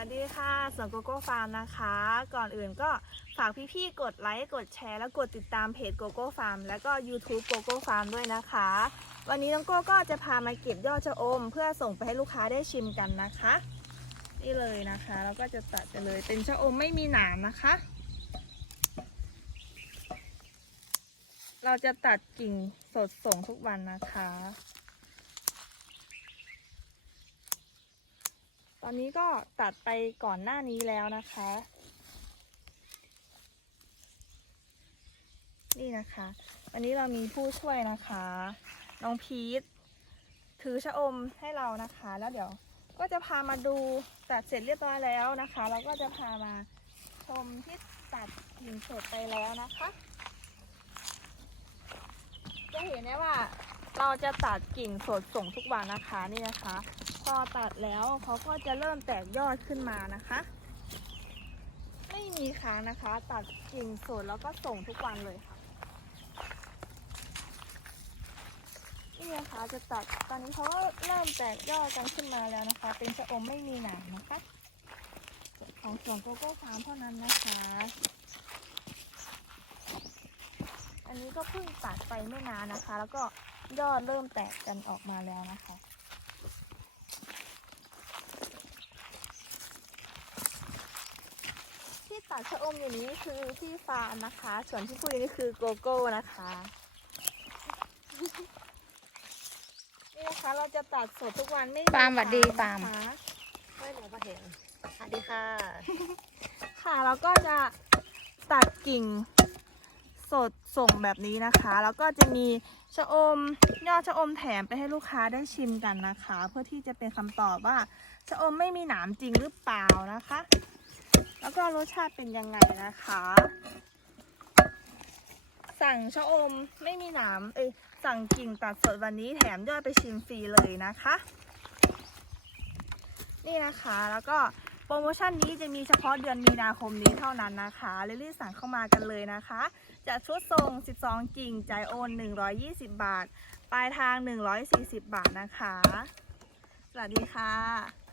วัสดีค่ะสวนโกโก้ฟาร์มนะคะ ก่อนอื่นก็ฝากพี่ๆ กดไลค์ กดแชร์ และกดติดตามเพจโกโก้ฟาร์มแล้วก็ YouTube โกโก้ฟาร์มด้วยนะคะ วันนี้น้องโก้ก็จะพามาเก็บยอดชะอม เพื่อส่งไปให้ลูกค้าได้ชิมกันนะคะ นี่เลยนะคะแล้วก็จะตัดไปเลยเป็นชะอมไม่มีหนามนะคะ เราจะตัดกิ่งสดส่งทุกวันนะคะ อนนี้ก็ตัดไปก่อนหน้านี้แล้วนะคะ นี่นะคะ วันนี้เรามีผู้ช่วยนะคะ น้องพีทถือชะอมให้เรานะคะ แล้วเดี๋ยวก็จะพามาดูตัดเสร็จเรียบร้อยแล้วนะคะแล้วก็จะพามาชมที่ตัดกิ่งสดไปแล้วนะคะ จะเห็นได้ว่า เราจะตัดกิ่งสดส่งทุกวันนะคะนี่นะคะ พอตัดแล้วเขาก็จะเริ่มแตกยอดขึ้นมานะคะ ไม่มีค้างนะคะ ตัดกิ่งสดแล้วก็ส่งทุกวันเลยค่ะนี่นะคะจะตัดตอนนี้เขาก็เริ่มแตกยอดกันขึ้นมาแล้วนะคะ เป็นชะอมไม่มีหนามนะคะ ของสวนโกโก้ฟาร์มเท่านั้นนะคะ อันนี้ก็เพิ่งตัดไปไม่นานนะคะ แล้วก็ ยอดเริ่มแตกกันออกมาแล้วนะคะที่ตัดชะอมอยู่นี้คือที่ฟาร์มนะคะ ส่วนที่พูดนี้คือโกโก้นะคะนี่นะคะเราจะตัดสดทุกวันไม่ฟาร์มหวัดดีค้งฟาร์ม นะคะไม่เหลือประเห็นสวัสดีค่ะ ค่ะแล้วก็จะตัดกิ่ง สดส่งแบบนี้นะคะ แล้วก็จะมีชะอมยอดชะอมแถมไปให้ลูกค้าได้ชิมกันนะคะ เพื่อที่จะเป็นคำตอบว่าชะอมไม่มีหนามจริงหรือเปล่านะคะ แล้วก็รสชาติเป็นยังไงนะคะ สั่งชะอมไม่มีหนามเอ้ยสั่งกิ่งตัดสดวันนี้แถมยอดไปชิมฟรีเลยนะคะ นี่นะคะแล้วก็ โปรโมชั่นนี้จะมีเฉพาะเดือนมีนาคมนี้เท่านั้นนะคะรีบสั่งเข้ามากันเลยนะคะ จะชุดส่ง12 กิ่งจ่ายโอน 120 บาท ปลายทาง 140 บาทนะคะ สวัสดีค่ะ